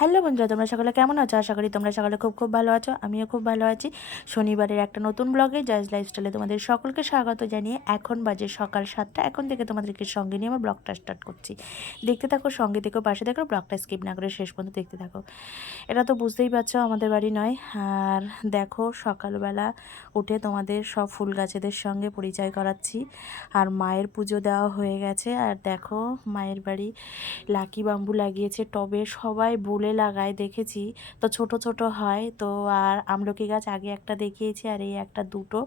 Hello বন্ধুরা, তোমরা সকলে কেমন আছো? আশা করি তোমরা সকলে খুব খুব ভালো আছো। আমিও খুব ভালো আছি। শনিবারের একটা নতুন ব্লগে জাজ লাইফস্টাইলে তোমাদের সকলকে স্বাগত জানিয়ে এখন বাজে সকাল 7টা। এখন থেকে তোমাদেরকে সঙ্গে নিয়ে আমার ব্লগটা স্টার্ট করছি। দেখতে থাকো, সঙ্গে থেকো, পাশে দেখো, ব্লগটা স্কিপ না করে শেষ পর্যন্ত দেখতে থাকো। এটা তো বুঝতেই পারছো আমাদের বাড়ি নয়। আর দেখো, সকালবেলা উঠে তোমাদের সব ফুল গাছেদের সঙ্গে পরিচয় করাচ্ছি। আর মায়ের পুজো দেওয়া হয়ে গেছে। আর দেখো, মায়ের বাড়ি লাকি বাম্বু লাগিয়েছে টবে, সবাই বলে লাগায় দেখেছি। তো ছোট ছোট হয় তো। আর আমলকি গাছ আগে একটা দেখিয়েছি, আর এই একটা দুটো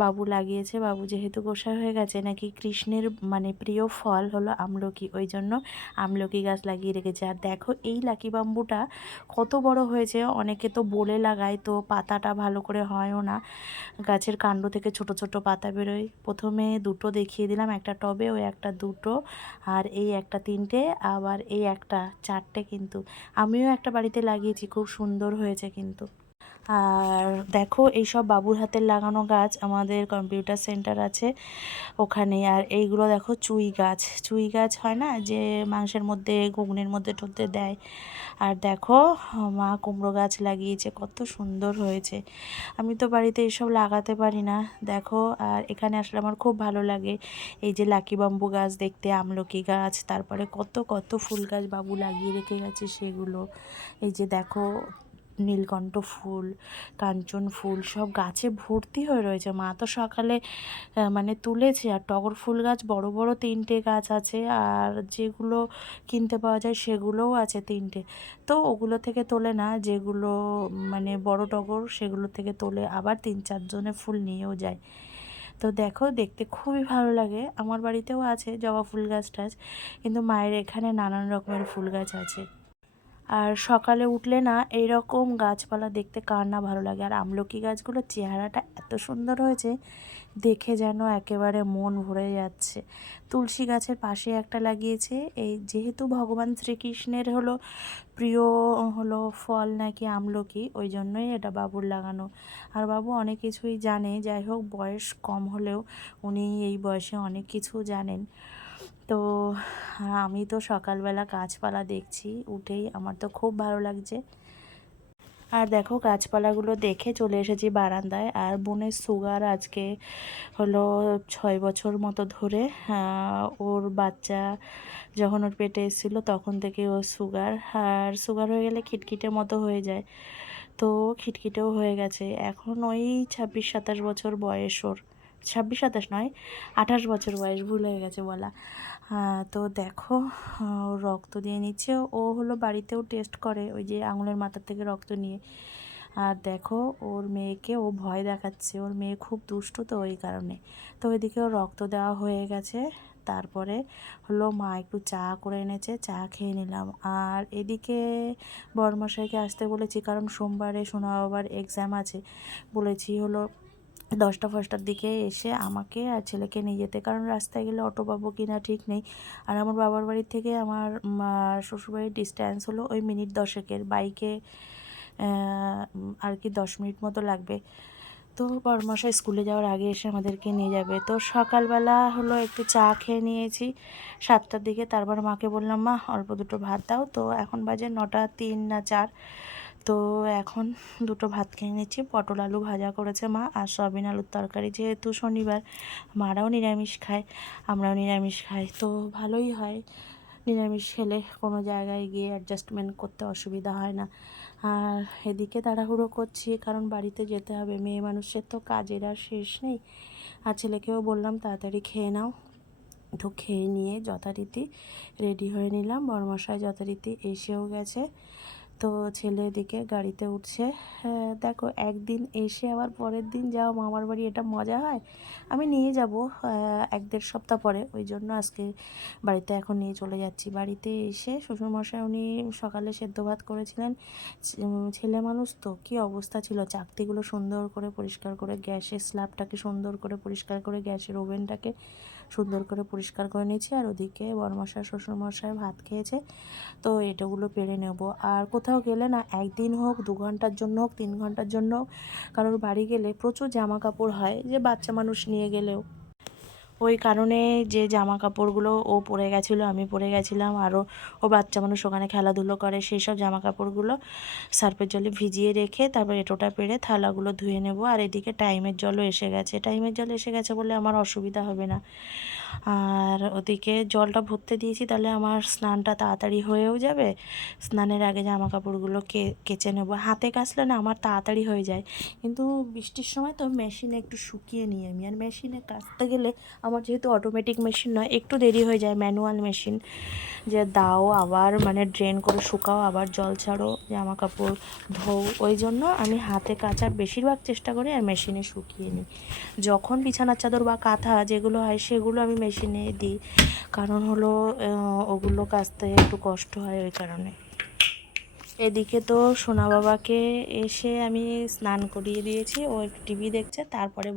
বাবু লাগিয়েছে। বাবু যেহেতু গোসাই হয়ে গেছে, নাকি কৃষ্ণের মানে প্রিয় ফল হলো আমলকি, ওই জন্য আমলকি গাছ লাগিয়ে রেখেছে। আর দেখো, এই লাকি বাম্বুটা কত বড় হয়েছে। অনেকে তো বলে লাগায়, তো পাতাটা ভালো করে হয়ও না। গাছের কাণ্ড থেকে ছোট ছোট পাতা বেরোয়। প্রথমে দুটো দেখিয়ে দিলাম, একটা টবে, ওই একটা দুটো, আর এই একটা তিনটে, আবার এই একটা চারটে। কিন্তু আমিও একটা বাড়িতে লাগিয়েছি, খুব সুন্দর হয়েছে কিন্তু। আর দেখো, এইসব বাবুর হাতের লাগানো গাছ আমাদের কম্পিউটার সেন্টার আছে ওখানে। আর এইগুলো দেখো, চুই গাছ। চুই গাছ হয় না যে মাংসের মধ্যে, ঘুগনির মধ্যে ঠোঁটে দেয়। আর দেখো, মা কুমড়ো গাছ লাগিয়েছে, কত সুন্দর হয়েছে। আমি তো বাড়িতে এইসব লাগাতে পারি না, দেখো। আর এখানে আসলে আমার খুব ভালো লাগে। এই যে লাকি বাম্বু গাছ দেখতে, আমলকি গাছ, তারপরে কত কত ফুল গাছ বাবু লাগিয়ে রেখে গেছে সেগুলো। এই যে দেখো, নীলকণ্ঠ ফুল, কাঞ্চন ফুল, সব গাছে ভর্তি হয়ে রয়েছে। মা তো সকালে মানে তুলেছে। আর টগর ফুল গাছ বড় বড় তিনটে গাছ আছে, আর যেগুলো কিনতে পাওয়া যায় সেগুলোও আছে তিনটে। তো ওগুলো থেকে তোলে না, যেগুলো মানে বড় টগর সেগুলো থেকে তোলে, আবার 3-4 জনে ফুল নিয়েও যায়। তো দেখো, দেখতে খুবই ভালো লাগে। আমার বাড়িতেও আছে জবা ফুল গাছ টাছ, কিন্তু মায়ের এখানে নানান রকমের ফুল গাছ আছে। আর সকালে উঠলে না, এইরকম গাছপালা দেখতে কার না ভালো লাগে। আর আমলকি গাছগুলোর চেহারাটা এত সুন্দর হয়েছে, দেখে যেন একেবারে মন ভরে যাচ্ছে। তুলসী গাছের পাশে একটা লাগিয়েছে। এই যেহেতু ভগবান শ্রীকৃষ্ণের হলো প্রিয় হলো ফল নাকি আমলকি, ওই জন্যই এটা বাবুর লাগানো। আর বাবু অনেক কিছুই জানে, যাই হোক বয়স কম হলেও উনি এই বয়সে অনেক কিছু জানেন। তো আমি তো সকালবেলা গাছপালা দেখছি উঠেই, আমার তো খুব ভালো লাগছে। আর দেখো, গাছপালাগুলো দেখে চলে এসেছি বারান্দায়। আর বোনের সুগার আজকে হলো 6 বছর মতো ধরে। ওর বাচ্চা যখন ওর পেটে এসেছিলো তখন থেকে ওর সুগার। আর সুগার হয়ে গেলে খিটখিটে মতো হয়ে যায়, তো খিটখিটেও হয়ে গেছে। এখন ওই 26-27 বছর বয়স ওর। 26-27 নয়, 28 বছর বয়স, ভুল হয়ে গেছে বলা। তো দেখো, ও রক্ত দিয়ে নিচ্ছে। ও হলো বাড়িতেও টেস্ট করে, ওই যে আঙুলের মাথার থেকে রক্ত নিয়ে। আর দেখো, ওর মেয়েকে ও ভয় দেখাচ্ছে, ওর মেয়ে খুব দুষ্টু তো ওই কারণে। তো ওইদিকে ওর রক্ত দেওয়া হয়ে গেছে। তারপরে হলো মা একটু চা করে এনেছে, চা খেয়ে নিলাম। আর এদিকে বড়মশাইকে আসতে বলেছি, কারণ সোমবারে সোনা বাবার এক্সাম আছে। বলেছি হলো 10টা-10টার দিকে এসে আমাকে আর ছেলেকে নিয়ে যেতে, কারণ রাস্তায় গেলে অটো পাবো কি না ঠিক নেই। আর আমার বাবার বাড়ির থেকে আমার শ্বশুরবাড়ির ডিস্ট্যান্স হলো ওই মিনিট 10-এর বাইকে, আর কি 10 মিনিট মতো লাগবে। তো বড়মশাই স্কুলে যাওয়ার আগে এসে আমাদেরকে নিয়ে যাবে। তো সকালবেলা হলো একটু চা খেয়ে নিয়েছি 7টার দিকে। তারপর মাকে বললাম, মা অল্প দুটো ভাত দাও। তো এখন বাজে 9টা 3 না 4। তো এখন দুটো ভাত খেয়ে নিচ্ছি। পটল আলু ভাজা করেছে মা, আর সয়াবিন আলুর তরকারি। যেহেতু শনিবার, মারাও নিরামিষ খায়, আমরাও নিরামিষ খাই, তো ভালোই হয়। নিরামিষ খেলে কোনো জায়গায় গিয়ে অ্যাডজাস্টমেন্ট করতে অসুবিধা হয় না। আর এদিকে তাড়াহুড়ো করছি, কারণ বাড়িতে যেতে হবে। মেয়ে মানুষের তো কাজের আর শেষ নেই। আর ছেলেকেও বললাম তাড়াতাড়ি খেয়ে নাও। তো খেয়ে নিয়ে যথারীতি রেডি হয়ে নিলাম। বড়মশাই যথারীতি এসেও গেছে। তো ছেলে এদিকে গাড়িতে উঠছে। দেখো, একদিন এসে আবার পরের দিন যাও মামার বাড়ি, এটা মজা হয়। আমি নিয়ে যাব 1-1.5 সপ্তাহ পরে, ওই জন্য আজকে বাড়িতে এখন নিয়ে চলে যাচ্ছি। বাড়িতে এসে শ্বশুরমশাই উনি সকালে সেদ্ধ ভাত করেছিলেন। ছেলে মানুষ তো কী অবস্থা ছিল, চাকতিগুলো সুন্দর করে পরিষ্কার করে, গ্যাসের স্ল্যাবটাকে সুন্দর করে পরিষ্কার করে, গ্যাসের ওভেনটাকে সুন্দর করে পরিষ্কার করে নিয়েছি। আর ওদিকে বড়মশাই শ্বশুরমশাই ভাত খেয়েছে। তো এটাগুলো পেরে নেব। আর কোথাও গেলে না, একদিন হোক, 2 ঘন্টার জন্য হোক, 3 ঘন্টার জন্য হোক, কারোর বাড়ি গেলে প্রচুর জামা কাপড় হয়, যে বাচ্চা মানুষ নিয়ে গেলেও ওই কারণে যে জামা কাপড়গুলো ও পরে গেছিলো, আমি পরে গেছিলাম, আরও ও বাচ্চা মানুষ ওখানে খেলাধুলো করে, সেই সব জামা কাপড়গুলো সার্ফের জলে ভিজিয়ে রেখে তারপর এঁটোটা পেরে থালাগুলো ধুয়ে নেব। আর এদিকে টাইমের জলও এসে গেছে, টাইমের জল এসে গেছে বলে আমার অসুবিধা হবে না। আর ওদিকে জলটা ভরতে দিয়েছি, তাহলে আমার স্নানটা তাড়াতাড়ি হয়েও যাবে। স্নানের আগে জামা কাপড়গুলো কেচে নেব। হাতে কাচলে না আমার তাড়াতাড়ি হয়ে যায়, কিন্তু বৃষ্টির সময় তো মেশিনে একটু শুকিয়ে নিই আমি। আর মেশিনে কাচতে গেলে আমার যেহেতু অটোমেটিক মেশিন নয়, একটু দেরি হয়ে যায়। ম্যানুয়াল মেশিন, যে দাও আবার মানে ড্রেন করে শুকাও, আবার জল ছাড়ো, জামা কাপড় ধোও, ওই জন্য আমি হাতে কাচার বেশিরভাগ চেষ্টা করি আর মেশিনে শুকিয়ে নিই। যখন বিছানার চাদর বা কাঁথা যেগুলো হয় সেগুলো আমি মেশিনে দিই, কারণ হলো ওগুলো কাচতে একটু কষ্ট হয় ওই কারণে। এদিকে তো সোনা বাবাকে এসে আমি স্নান করিয়ে দিয়েছি, ও একটু টিভি দেখছে। তারপরে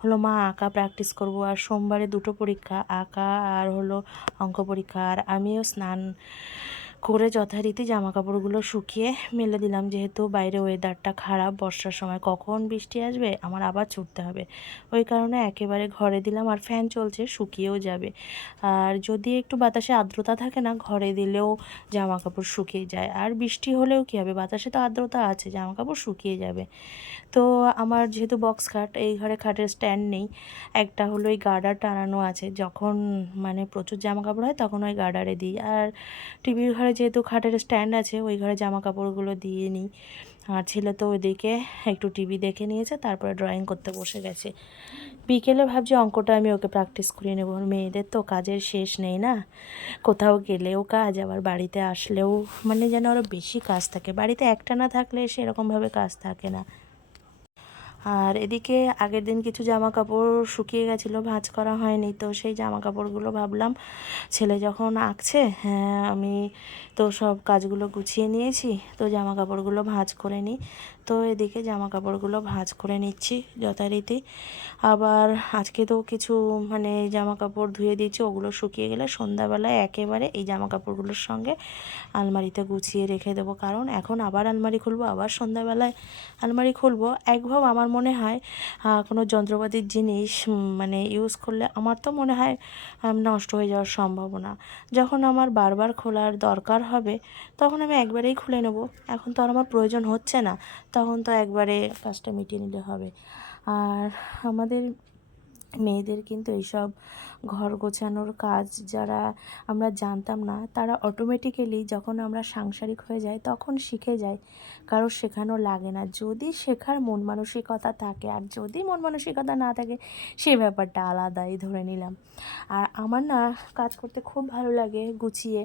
হলো মা আঁকা প্র্যাকটিস করব, আর সোমবারে দুটো পরীক্ষা, আঁকা আর হলো অঙ্ক পরীক্ষা। আর আমিও স্নান করে যথারীতি জামা কাপড়গুলো শুকিয়ে মেলে দিলাম, যেহেতু বাইরে ওয়েদারটা খারাপ, বর্ষার সময় কখন বৃষ্টি আসবে আমার আবার ছুটতে হবে। ওই কারণে একেবারে ঘরে দিলাম, আর ফ্যান চলছে, শুকিয়েও যাবে। আর যদি একটু বাতাসে আর্দ্রতা থাকে না, ঘরে দিলেও জামা কাপড় শুকিয়ে যায়। আর বৃষ্টি হলেও কী হবে, বাতাসে তো আর্দ্রতা আছে, জামা কাপড় শুকিয়ে যাবে। তো আমার যেহেতু বক্স খাট, এই ঘরে খাটের স্ট্যান্ড নেই, একটা হলো এই গার্ডার টানানো আছে, যখন মানে প্রচুর জামা কাপড় হয় তখন ওই গার্ডারে দিই। আর টিভির ঘরে যেহেতু খাটের স্ট্যান্ড আছে, ওই ঘরে জামা কাপড়গুলো দিয়ে নিই। আর ছেলে তো ওইদিকে একটু টিভি দেখে নিয়েছে, তারপরে ড্রয়িং করতে বসে গেছে। বিকেলে ভাবছি অঙ্কটা আমি ওকে প্র্যাকটিস করিয়ে নেবো। মেয়েদের তো কাজের শেষ নেই না, কোথাও গেলেও কাজ, আবার বাড়িতে আসলেও মানে যেন আরও বেশি কাজ থাকে। বাড়িতে একটা না থাকলে সেরকমভাবে কাজ থাকে না। আর এদিকে আগের দিন কিছু জামা কাপড় শুকিয়ে গেছিলো, ভাঁজ করা হয়নি, তো সেই জামা কাপড়গুলো ভাবলাম ছেলে যখন আঁকছে, হ্যাঁ আমি তো সব কাজগুলো গুছিয়ে নিয়েছি, তো জামা কাপড়গুলো ভাঁজ করে নিই। তো এদিকে জামা কাপড়গুলো ভাঁজ করে নিচ্ছি যথারীতি। আবার আজকে তো কিছু মানে জামা কাপড় ধুয়ে দিয়েছি, ওগুলো শুকিয়ে গেলে সন্ধ্যাবেলায় একেবারে এই জামা কাপড়গুলোর সঙ্গে আলমারিতে গুছিয়ে রেখে দেবো। কারণ এখন আবার আলমারি খুলবো, আবার সন্ধ্যাবেলায় আলমারি খুলবো। একভাবে আমার মনে হয় কোনো যন্ত্রপাতির জিনিস মানে ইউজ করলে আমার তো মনে হয় নষ্ট হয়ে যাওয়ার সম্ভাবনা। যখন আমার বারবার খোলার দরকার হবে তখন আমি একবারেই খুলে নেব। এখন তো আর আমার প্রয়োজন হচ্ছে না, তখন তো একবারে কাজটা মিটিয়ে নিলে হবে। আর আমাদের মেয়েদের কিন্তু এইসব ঘর গোছানোর কাজ যারা আমরা জানতাম না, তারা অটোমেটিক্যালি যখন আমরা সাংসারিক হয়ে যাই তখন শিখে যায়, কারো শেখানো লাগে না, যদি শেখার মন মানসিকতা থাকে। আর যদি মন মানসিকতা না থাকে সেই ব্যাপারটা আলাদাই ধরে নিলাম। আর আমার না কাজ করতে খুব ভালো লাগে গুছিয়ে।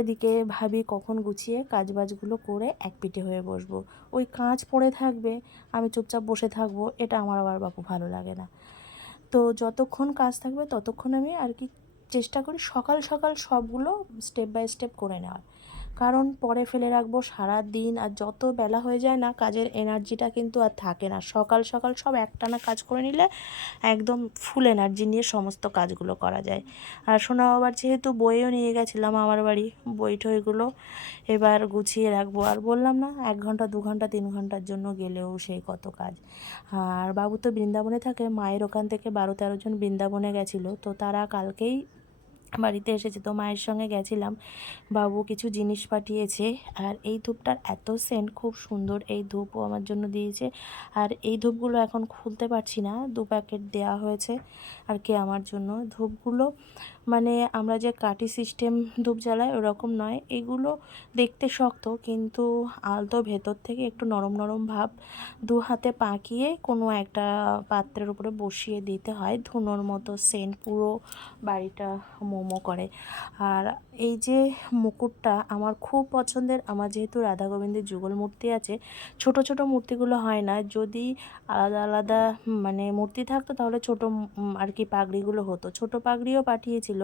এদিকে ভাবি কখন গুছিয়ে কাজবাজগুলো করে একপিঠে হয়ে বসবো, ওই কাজ পড়ে থাকবে, আমি চুপচাপ বসে থাকবো, এটা আমার আবার বাপু ভালো লাগে না। তো যতক্ষণ কাজ থাকবে ততক্ষণ আমি আর কি চেষ্টা করি সকাল সকাল সবগুলো স্টেপ বাই স্টেপ করে নেওয়ার, কারণ পরে ফেলে রাখবো সারা দিন, আর যত বেলা হয়ে যায় না কাজের এনার্জিটা কিন্তু আর থাকে না। সকাল সকাল সব একটানা কাজ করে নিলে একদম ফুল এনার্জি নিয়ে সমস্ত কাজগুলো করা যায়। আর শোনা আবার যেহেতু বইও নিয়ে গেছিলাম আমার বাড়ি, বই টইগুলো এবার গুছিয়ে রাখবো। আর বললাম না 1 ঘন্টা 2 ঘন্টা 3 ঘন্টার জন্য গেলেও সেই কত কাজ। আর বাবু তো বৃন্দাবনে থাকে, মায়ের ওখান থেকে 12-13 জন বৃন্দাবনে গেছিলো, তো তারা কালকেই বাড়িতে এসেছে, তো মায়ের সঙ্গে গেছিলাম। বাবু কিছু জিনিস পাঠিয়েছে, আর এই ধূপটার এত সেন্ট, খুব সুন্দর এই ধূপও আমার জন্য দিয়েছে। আর এই ধূপগুলো এখন খুলতে পারছি না, 2 প্যাকেট দেওয়া হয়েছে আর কি আমার জন্য। ধূপগুলো মানে আমরা যে কাঠি সিস্টেম ধূপ জ্বালাই ওরকম নয়, এগুলো দেখতে শক্ত কিন্তু আলতো, ভেতর থেকে একটু নরম নরম ভাব। 2 হাতে পাকিয়ে কোনো একটা পাত্রের উপরে বসিয়ে দিতে হয়, ধুনোর মতো সেন্ট পুরো বাড়িটা মোমো করে। আর এই যে মুকুটটা আমার খুব পছন্দের, আমার যেহেতু রাধা গোবিন্দের যুগল মূর্তি আছে, ছোট ছোট মূর্তিগুলো হয় না, যদি আলাদা আলাদা মানে মূর্তি থাকতো তাহলে ছোট আর কি পাগড়িগুলো হতো। ছোট পাগড়িও পাঠিয়েছিল,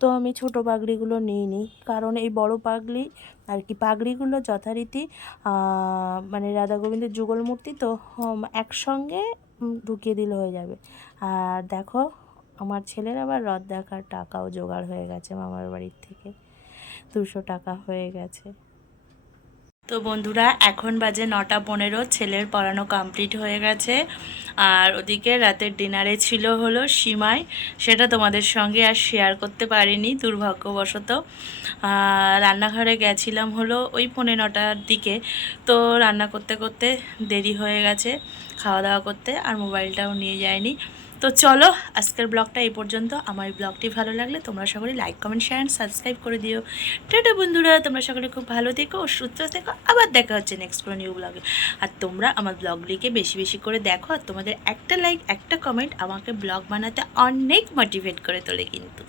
তো আমি ছোট পাগড়িগুলো নিইনি, কারণ এই বড় পাগড়ি আর কি পাগড়িগুলো যথারীতি মানে রাধা গোবিন্দের যুগল মূর্তি তো একসঙ্গে ঢুকিয়ে দিলে হয়ে যাবে। আর দেখো আমার ছেলের আবার রথ দেখার টাকাও জোগাড় হয়ে গেছে মামার বাড়ির থেকে, 200 টাকা হয়ে গেছে। তো বন্ধুরা এখন বাজে 9:15, ছেলের পড়ানো কমপ্লিট হয়ে গেছে। আর ওদিকে রাতের ডিনারে ছিল হলো সিমাই, সেটা তোমাদের সঙ্গে আর শেয়ার করতে পারিনি দুর্ভাগ্যবশত। রান্নাঘরে গেছিলাম হলো ওই 9:15টার দিকে, তো রান্না করতে করতে দেরি হয়ে গেছে খাওয়া দাওয়া করতে, আর মোবাইলটাও নিয়ে যায়নি। তো চলো আজকের ব্লগটা এই পর্যন্ত। আমার এই ব্লগটি ভালো লাগলে তোমরা সকলে like comment share and subscribe করে দিও। টাটা বন্ধুরা, তোমরা সকলে খুব ভালো থেকো ও সুস্থ থেকো। আবার দেখা হচ্ছে নেক্সট কোনো নিউ ব্লগে। আর তোমরা আমার ব্লগগুলিকে বেশি বেশি করে দেখো, আর তোমাদের একটা লাইক একটা কমেন্ট আমাকে ব্লগ বানাতে অনেক মোটিভেট করে তোলে কিন্তু।